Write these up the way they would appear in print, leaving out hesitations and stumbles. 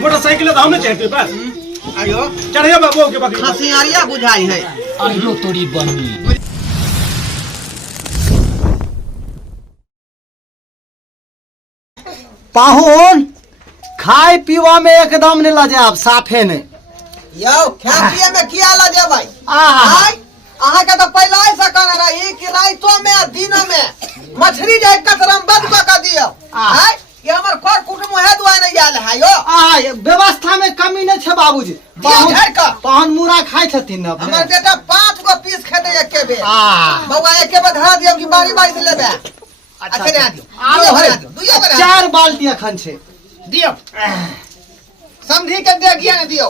Motorcycle तो हमने चढ़ते पास आयो चढ़ियो बाबू के बकरी खसियारिया बुझाई है आइयो तोरी बनी पाहुन खाए पीवा में एकदम नहीं लजाब साफे ने यो खाए में किया लगे भाई आहा अहाँ के तो पहले ऐसा कहना रही कि रातों में दिनों में मछली जाए कतरम बंद कर दियो हाय ये हमर कोर कुटुंब है दुआ नहीं जाल है यो व्यवस्था में कमी नहीं छे बाबूजी पाहुन मुरा खाए छथिन न हमर बेटा 5 गो पीस खेते एक के बे बउआ एक के बे धरा दियो कि बारी बारी से लेबे अच्छा दे दियो आलो भरा दियो दुइयो भरा 4 बाल्टी अखन छे दियो समझी के दे गिया ने दियो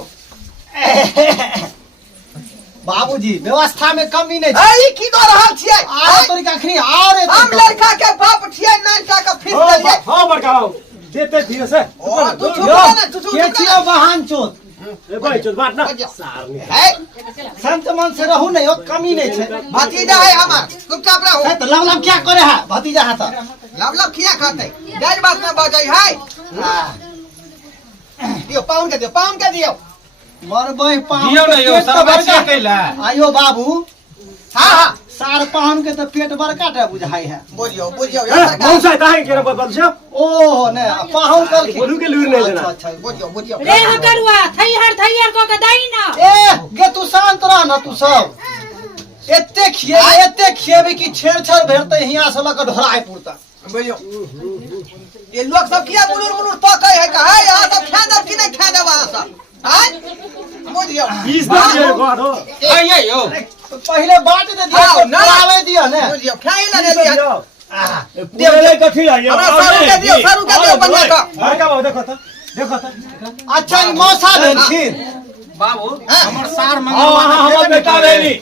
बाबूजी व्यवस्था में कमी नहीं छे ई की दो रहल छियै आरे तोरी कखनी आरे हम लड़का के बाप छियै नहीं का के फीस देलिए हां बड़का बाबू देते धीरे से तू के छियो बहान चोत ए भाई चोत बात ना सार ने है संत मन से रहू नहीं कमी नहीं छे भतीजा है हमर चुपचाप रहो तो लवलव क्या करे है भतीजा है तो लवलव किया खाते गैर बात में बजाई है दियो पाउन के दियो मरबई पाहुन दियो नहीं हो सब बच्चा कैला आयो बाबू हां सार पाहुन के तो पेट बड़का टा बुझाई है बुझियो मौसा ताहे के बदल से ओ ने पाहुन कल के बोलू के लूर नहीं देना अच्छा बुझियो रे हकरुआ थैहर को के दाई ना ए गे तू शांत रह ना तू सब एते खिएबे कि छेड़ भेरते हिया से लग ढोराए पुरता बुझियो ये लोग सब किया बुलुर तो कहे है कहे यहां सब खा दब कि नहीं खा दब वहां सब हां बुझियो 20 दिन के बाद हो आइए यो पहले बांट दे दिया खिलावे दियो ने बुझियो खाई लगे दिया देले कथि आइयो हमरा सरू के दियो बनिया का बड़का बाबू देखो तो अच्छा ई मौसा भेलखिन बाबू हमर सार मंगल हमर बेटा रेली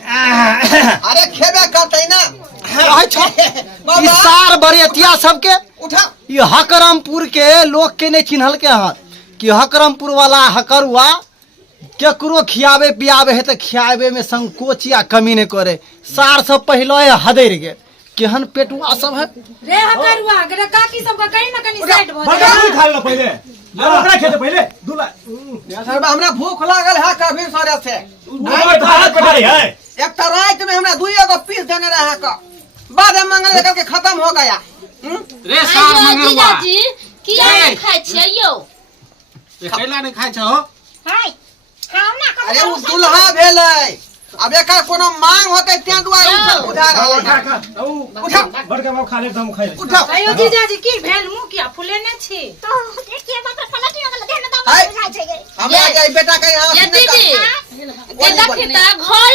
अरे खेबे करतै ना अच्छा ई सार बरियतिया सबके उठा ई हकरमपुर के लोग के नहीं चिन्हल के हाथ कि हकरमपुर वाला हकरुआ केकरो खियावे पियावे है तो खियावे में संकोच या कमी नहीं करे सार सब पहले हदैर गे केहन पेटुआ सब है रे हकरुआ रे काकी सब का कहीं ना कहीं साइड भ बड़का नहीं खा लो पहले ओकरा खेते पहले दूला हमरा भूख लागल है कभी सरे से भात पटाई है एक तो रात में हमरा दुइयो को पीस देने रहा का बाद में मंगल लेकर के खत्म हो गया रे सार मंगलवा जी किया नहीं खाइ छियै यो कैला नहीं खाइ छहो हाय खाओ ना अरे वो दुल्हा भेलै अब एकर कोनो मांग होते त्या दुआरे उठा रहल उठा बड़का बाबू खा ले दम खाइ उठा अयो जीजाजी की भेल मुंह किया फुलेने छी तो देखिए बाप रे पलटी हो गेल देह में दम हाय। बुझाइ छै गे हमरा जाई बेटा के यहां ये दीदी ये देखी त घर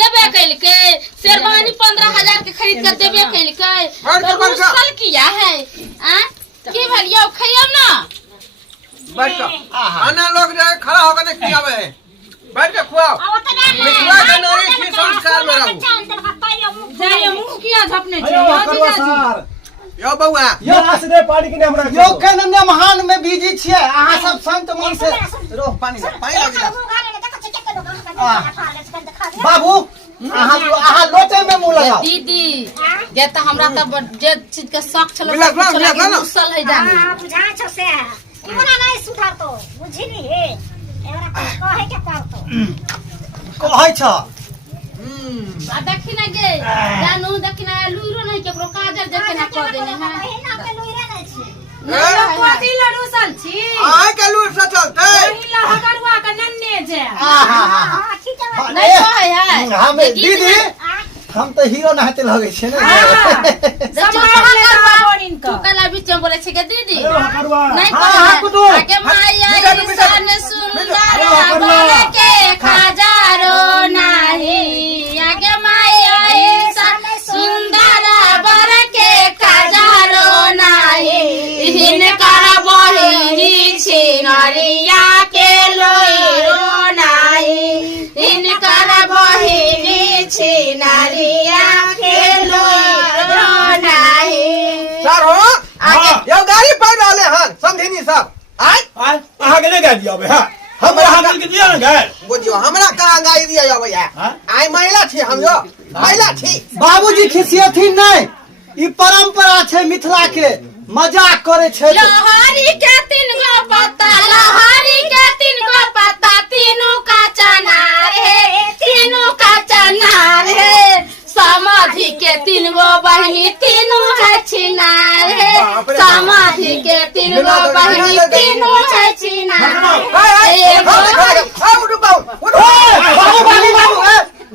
देबे कैल के शेरवानी 15000 के खरीद के देबे कैल के तो मुश्किल किया है आ की भलिया खइयो ना बैठो आना लोग जाए खड़ा होकर ने खियावे है बैठ के खुआओ मिथिला के नारी की संस्कार में रहू जाय मुंह किया झपने छी अयो यो करवा जीजाजी सार यो बउआ यो आस दे पानी के हमरा यो केनने महान में बिजी छिए अहाँ सब संत मन से रो पानी लगी बाबू अहाँ लोटे में मुंह लगाओ दीदी जे त हमरा त जे चीज के शौक छल मिला ना मुसल है जाने बुझा छो से इमना नहीं सुधार तो बुझी नहीं है एवरा कहे के पारतो कहै छ आ देखी ना गे जानू देखी ना लुइरो नहीं केकरो काजल देखे ना कह देने है ना पे लुइरे नहीं छी यो कोती लडूसल छी आय के लूर से चलते पहिला हकरुआ के नन्ने जे आहा हां ठीक है नहीं कहे है हम दीदी हम तो हीरो नहाते लगे छे ना तू कला बीच में बोले छे के दीदी करवा नहीं हाँ, कुटु। आगे माया ईशान सुंदर बोल के खजारो नाही आगे माया ईशान सुंदर बोल के खजारो नाही हिनकर बहिनी छिनरिया के लोइरो नाही हिनकर बहिनी छिनरिया के लोइरो नाही सर हो यो गाड़ी पर डाले हन समझिनी सब आय आहा के नहीं दिया बे हां हमरा हाथ के दिया ना गाय बुझियो हमरा कहां गाड़ी दिया जावे है आय महिला छी हम जो महिला छी बाबूजी खिसियथिन नहीं ई परंपरा छे मिथिला के मजाक करे छे लहरी के तीन गो पत्ता लहरी के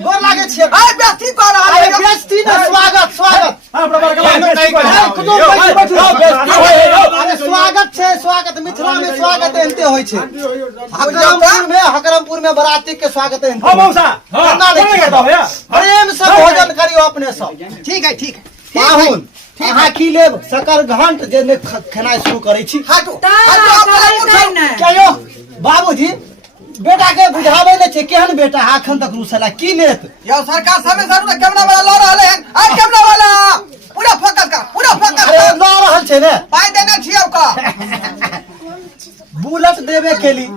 गोर लागे छियै बेस्ती कर रहा है बेस्ती ने स्वागत स्वागत अरे स्वागत छै स्वागत मिथिला में स्वागत एनते होइ छै हकरमपुर में बराती के स्वागत एनते प्रेम से भोजन करियो अपने सब ठीक है पाहुन अहाँ की लेब सकर घंट जे ने खेनाइ शुरू करै छी कहियो बाबूजी बेटा के बुझावे ने छै केहन बेटा अखन तक रुसला की लेत यो सरकार समय जरूर कैमरा वाला लो रहले हैं आ कैमरा वाला पूरा फोकस अरे ल रहल छै ने पाई देने छियौ का बुलेट देबे केली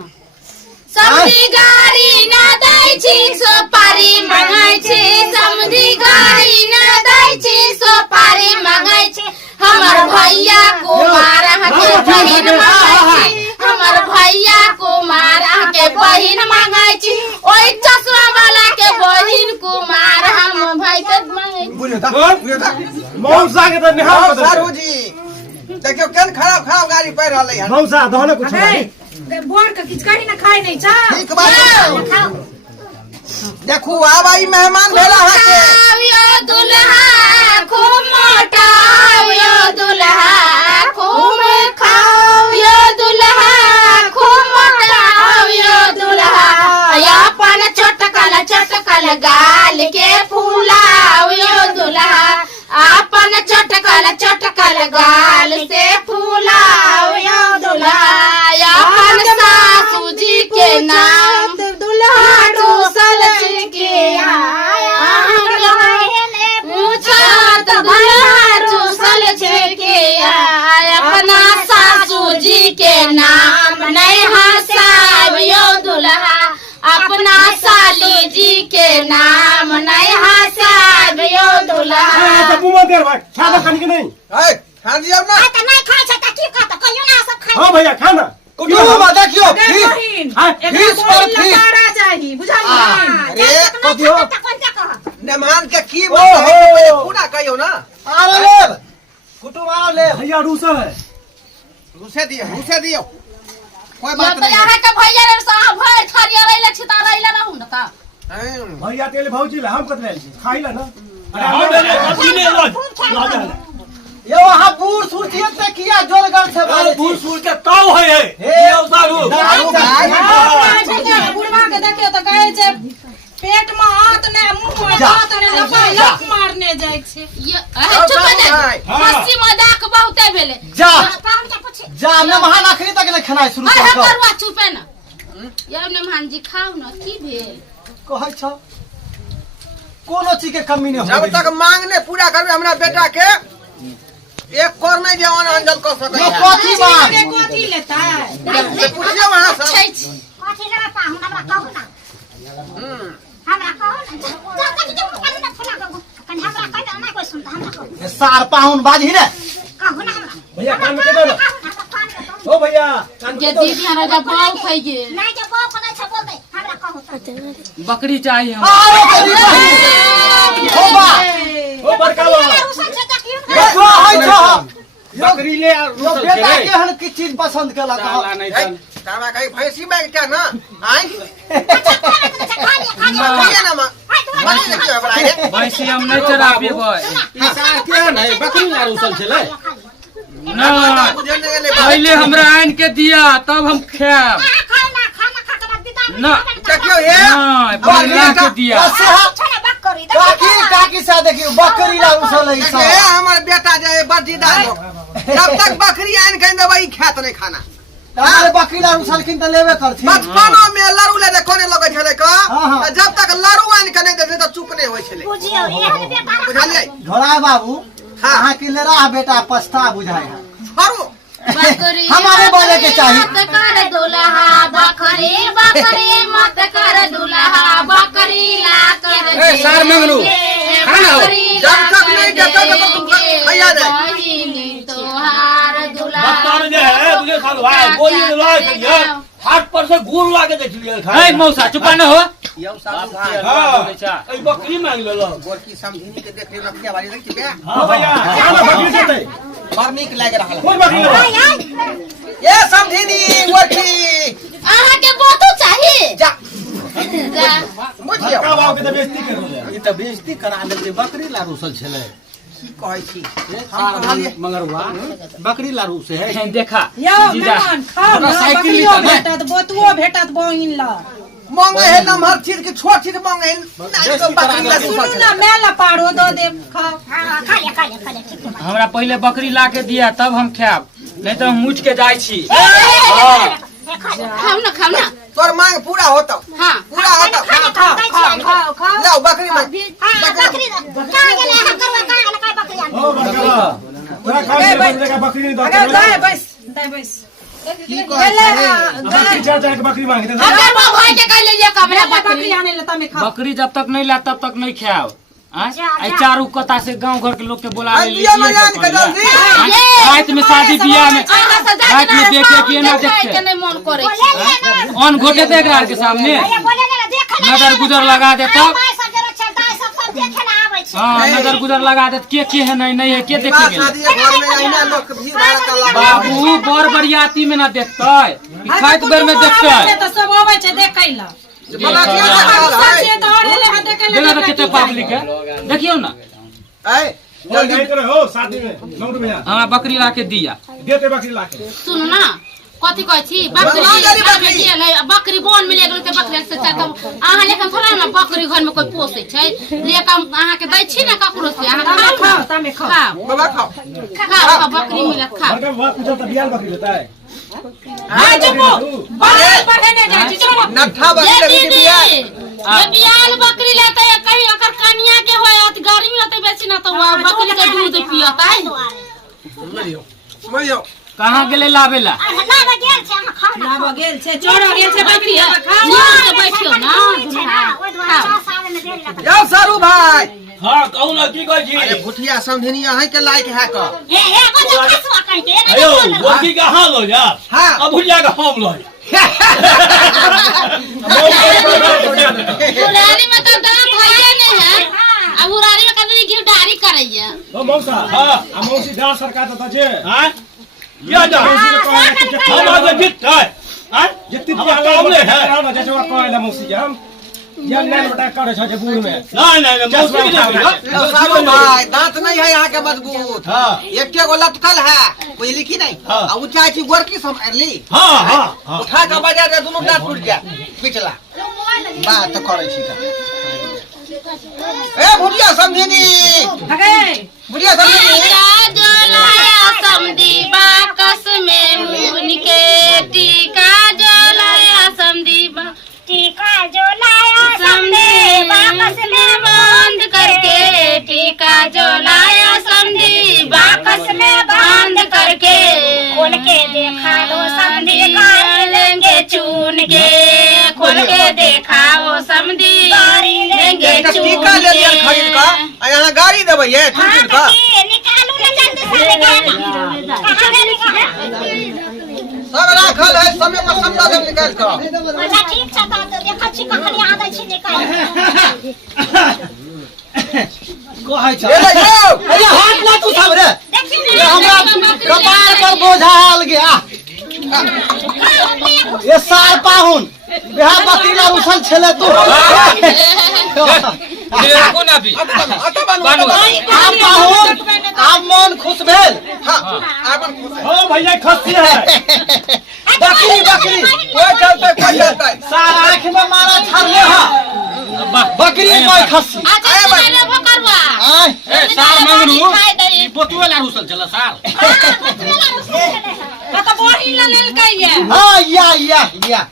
समधी गाड़ी ना दै छी सोपारी मंगाई छी समधी गाड़ी ना दै छी सोपारी मंगाई छी हमर भैया कुमार के बहिन मंगाई छी हमर भैया कुमार के बहिन मंगाई छी ओइ चश्मा वाला के बहिन कुमार हम भाई के मंगाई मौसा के त निहाल बदल सारू जी देखियो केन खराब गाड़ी पड़ रहले हैं मौसा दहने कुछ बोर के किचकारी ना खाए नहीं चा ठीक बात देखू आब आई मेहमान भेला है के यो दुल्हा खूब मोटा यो दुल्हा खूब खाओ यो दुल्हा खूब मोटा यो दुल्हा अपन चटकल गाल के फूलाओ यो दुल्हा अपन चटकल गाल से फूलाओ यो दुल्हा अपन सासू जी के नाम दुल्हा डूसल के अपना सासू जी के नाम नहीं हंसावियो दुल्हा अपना साली जी के नाम नहीं हंसावियो दुल्हा मुंह देर भाई खाना खाने के नहीं खा दियो ना तो नहीं खाए छै त की कहत कहियो ना सब खाए हां भैया खाना देखियो चाहिए बुझाई अरे कहियो मेहमान के की पूरा कहियो ना आरो लेब कुटुम आरो लेब भैया रूसल है रुसे दियो कोई बात जब नहीं यहाँ के भैया रे साहब भर थरिया रहिला छिता रहिला रहू न का भैया तेल भौजी ले हम कत ले खाइला ना अरे ये वहां बूढ़ सूरती से किया जोरगढ़ से बोले बूढ़ सूर के ताऊ है ये सारू बुढ़वा के देखियो तो कहे छै पेट में हाथ ने मुंह में दांत ने लप मारने जाय छै ये चुप जा मस्ती मजाक बहुते भेले जा मेहमान आखिरी तक ने खेनाइ शुरू अरे कर करवा चुपे न ये मेहमान जी खाओ न की भेल कहै छ कोनो चीज के कमी नहीं जब तक मांगने पूरा करबे हमरा बेटा के एक कोर नहीं जवान अंजल कर सके कथी बात कोथी लेता है पूछियो वहां से कथी जरा पाहुन हमरा कहू ना हमरा कहू ना कथी के मुंह ना फुला कहू कन हमरा कह दे ना कोई सुनता हमरा कहू ये सार पाहुन बाजी ने कहू ना हमरा भैया कान में के दो ओ भैया कान जे दीदी हरा जब बाऊ खाई गेल नहीं जो बाप नहीं छ बोल दे हमरा कहू बकरी चाहिए हम आरो करी हो बा ओ बड़कावा जो है छ बकरी ले यो बेटा केहन की चीज पसंद केला कह तारा कहीं भैंसी में क्या ना आई खा ये ना मां भैंसी हम नहीं चरा पीबै सार के नहीं बकरी ना रूसल छले ना पहले हमरा आन के दिया तब हम खाएब खाना खा के बाद बिता ना देखियो ये ना पहले के दिया काकी से देखियो बकरी ला उसल है सब ये हमर बेटा जे बदीदार हो जब तक बकरी आन के देबै खात नहीं खाना हमारे बकरी ला उसल किन त लेबे करथि बचपनो में लड़ू ले कोने लगे छले का हाँ। जब तक लड़ू आन के नहीं देते तो चुप नहीं होय छले बुझियो एहन बेटा बुझलिए घोड़ा बाबू हाँ। अहाँ के ले रहा बेटा पछता बुझाय है छोड़ो बकरी हमारे बोले के चाहिए। मत कर दुल्हा बकरी बकरी मत कर दुल्हा बकरी ला कर ए, सार मंगलू, खाना हो। जब तक नहीं देता तो भैया दे तोहार दुल्हा बक्तान जे है मुझे साल भाई गोली लगा के हाथ पर से गोल लाके देख लिया ए मौसा चुपा न हो यौ साहब हां ए बकरी मांग लेलो गोरकी समझिनी के देख लियो लखिया वाली देख के हां भैया खाना बकरी देते बड़ नीक लाग रहल कोई बकरी ले ये समझिनी गोरकी बुझियो कब आओगे तो बेइज्जती करोगे ई त बेइज्जती करा लेते बकरी ला रुसल छले की कहै छी सार मगरवा बकरी ला रूस है देखा यो मेहमान खाओ ना बकरियो भेटत बोतुओ भेटत बहिन ला मांगे है नमहर चीज की छोट चीज मांगे है नहीं तो बकरी ला सुनू ना मेला पाड़ो दो दे खाओ खा ले ठीक है हमरा पहले बकरी ला के दिया तब हम खाब नहीं तो हम मुझ के जाय छी खाओ ना तोर मांग पूरा होता हाँ पूरा होता खाओ खाओ लाओ बकरी मांग बकरी कहां गेले हकरवा कहां गेले काय बकरी आन ओ बकरा तोरा खा के बकरी का बकरी नहीं अगर दो दे बस की कहै बकरी चाचा के बकरी मांगते थे अगर वो भाई के कह ले कमरा बकरी आने लेता में खाओ बकरी जब तक नहीं ला तब तक नहीं खाओ आई चारू कता से गांव घर के लोग के बुला ले दिया मजान के जल्दी रात में शादी बियाह में रात में देखे कि ना देखते नहीं मन करे ऑन घोटे देख रहा के सामने बोले ना देख नजर गुजर लगा दे तब भाई सब जरा चलता है सब देखे ना आवे छै हाँ नजर गुजर लगा दे के है नहीं है के देखे गेल शादी घर में आइना लोग के भीड़ भाड़ लगा बाबू बर बरियाती में ना देखते खाइत बेर में देखते तो सब आवे छै देखै ला बना के है से दौड़े ले हाथ देखे देखा तो कितने पब्लिक है देखियो ना ए जल्दी करे हो शादी में नौट में हमारा बकरी ला के दिया देते बकरी ला के सुन ना कथी कहै छी बकरी बोन में लेके रहते बकरी से अहाँ लेकिन थोड़ा ना बकरी घर में कोई पोसे छै लेके अहाँ के दै छी ना ककरो से अहाँ खाओ तमे खाओ खाओ बाबा खाओ खाओ बकरी मिलत खाओ बड़का बात पूछो तो बियाल बकरी लेता है हां जबो बढ़े ने जाय छी चलो नठा बकरी ये लगी दीदी बिया ये बियाल बकरी लेते है कहीं अगर कनिया के होय गर्मी होते बेसी ना तो बकरी के दूध पियत है मरियो कहाँ गेले लावेला ना गेल छै हम खाओ ना लाबो गेल छै चोरो गेल छै बकरी खाओ नीचे से बैठियो ना ओइ दुआरे साल में देरी लगा जाओ सारू भाई हां कहू ना की कहै छी अरे भुटिया समझनी अहीं के लायक है का हे को खसवा कहि के अयो गोरकी का हां लो यार हां अब भुलिया का हम लो उरारी में तो दाम भइए ने है अब उरारी में कभी गिरदारी करैया ओ मौसा हां आ मौसी दार सरकार त जे हां या जा हम आज जीत है हां जितनी कामले है ना जजवा कहला मौसी के हम या नहीं बटा करे छ जे बूढ़ में नहीं मौसी के नहीं सारू भाई दांत नहीं है यहाँ के मजबूत हां एक गो लटकल है कोई लिखी नहीं हाँ। आ ऊंचाई की गोरकी समझ ली हां उठा के बजा दे दोनों दांत टूट गया पिछला बात करे छी ए भुटिया समझनी हगे भुटिया समझनी जोलाया समदी बाकस में मुन के टीका जोलाया समदी टीका जो लाया समझे वापस में बंद करके टीका जोलाया समदी वापस में बंद करके खोल के देखा लो समझे लेंगे चुन के खोल के देखा वो समदी लेंगे टीका ले लिया खरीद का आ यहाँ गाड़ी देबै ये चुन का निकालू ना जल्दी से निकाल कहां गेली सब राखल है समय पर सब दाम निकाल कर अच्छा ठीक छै त देखा छी कखन आ दै छी निकाल कहै छ ले ले यो अरे हाथ ना तू सब रे देखी ये हमरा कपार पर बोझा आल गया ये सार पाहुन बिहा बकरी ला उछल छले तू देखो ना भी आता बानू आप पाहुन आप मन खुश भेल हां आबन ओ भैया खस्सी है बकरी कोई चलते सार आंख में मारा छरले हा बकरी कोई खस्सी अच्छा मेरे भकरवा आय सार मंगरू ई बोतुए ला रुसल चला सार तो बहिन ला लेल कहिए हां या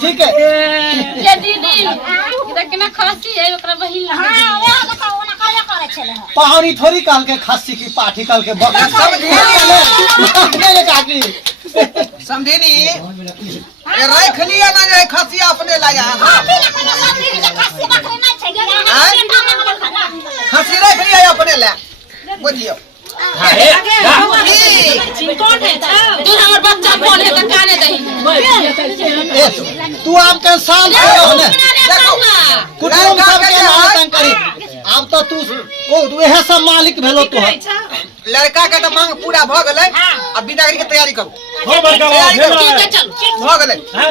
ठीक है ये दीदी देख ना खसी है ओकरा बहिन ला हां वे बताओ ना काहे करे छले पाहुनी थोड़ी काल के खस्सी की पाठी काल के बकरी सब ले काटी समझेनी ए राख लिया ना ये खसिया अपने लाया अभी ना कोनो समझी जे खस्सी बकरी नहीं छै गेले खसी राख लिया अपने ले बुझियो कौन है तू हमर बच्चा बोल है त काने दही तू आपके साल होने कुटुम सबके नातन करी अब तो तू ओ एहे सब मालिक भेलो तू लड़का के तो मांग पूरा भ गेलै अब विदागरी के तैयारी करू हो बड़का बाबू ठीक है भेल चल हो गेलै हैं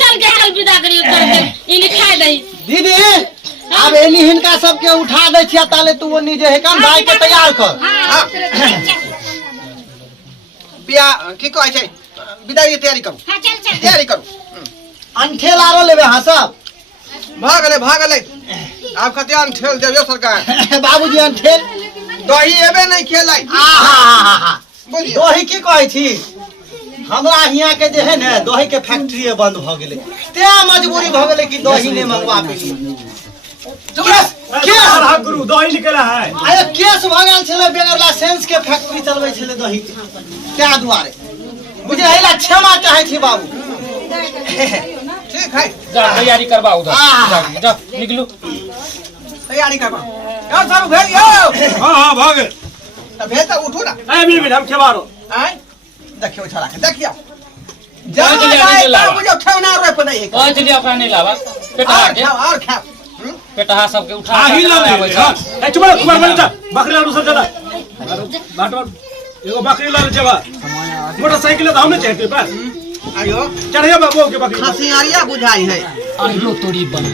चल के चल विदा करियो कर इन्हें खाए दई दीदी अब एनी हिनका सबके उठा दै छिया ताले तू ओनी जे है काम भाई के तैयार कर पिया की कहै छै विदाई के तैयारी करू हाँ चल चल तैयारी करू अंठेल आरो लेबे हां सब भाग गेलै आब कते अन ठेल देबियो सरकार बाबूजी अंठेल दही एबे नहीं खेलै आहा बोलियो दही की कहै छी हमरा हियां के जे है ने दही के फैक्ट्री बंद भ गेलै ते मजबूरी भ गेलै कि दही ने मंगवा पेली केस हक गुरु दही निकला है अरे केस भ गेल छले बेगर लाइसेंस के फैक्ट्री चलबै छले दही क्या दुआरे बुझे हैला क्षमा चाहे छी बाबू ठीक है जा तैयारी करवा उधर जा निकलू तैयारी करबा यो सब भेल यो हां हां भाग त भेल त उठू ना ए मिल हम खेवारो आय देखियो छोरा के देखियो कहाँ चलिए आने लावा? मुझे ठेवना रोप नहीं है कौन चलिए अपना नहीं लावा पेटहा के और खा पेटहा सबके उठा आ ही ला ए चुप कुमार बन जा बकरी लाडू सब जला बाटो एगो बकरी लाडू जवा मोटरसाइकिल दाम ने चढ़ते पर आयो चढ़िया बाबू के बकरी हसियारिया बुझाई है आलो तोरी बन